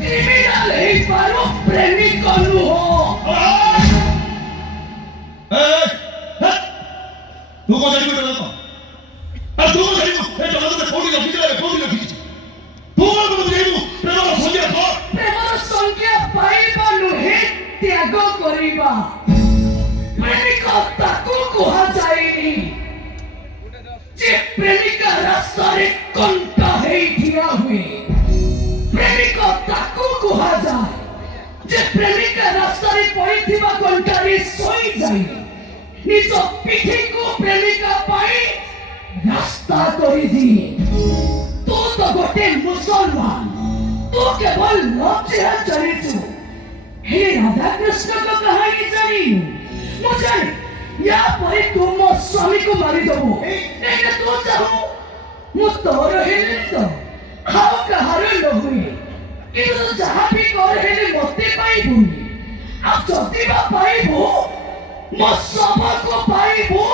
criminal है पारो प्रेमिक कनु हो तू को जाई बेटा आ तू को जाई ए जमा तो फोड़ी रखी तू को जाई प्रेमर संज्ञा पाइबा नुहे त्याग करिबा प्रेमिका ताकू कुहा जाइनी जे प्रेमिका रास्ता रे कंटा हेई ठिया हुए प्रेमिका ताकू कुहा जाए जे प्रेमिका रास्ता रे पड़िथिबा कंटा रे सोई जाई निज पिठी को प्रेमिका पाई रास्ता करि दिए तू तो गोटे मुसलमान तू केवल लक्ष्य चलिचु हे राधा कृष्ण को कहानी जानी मुझे या पर तुम स्वामी को मारी दबो एके तू चाहो मु तोर हेले तो खाओ कहार न हुए किंतु जहां भी कर हेले मते पाइबुनी आ जति बा पाइबो मो सभा को पाइबो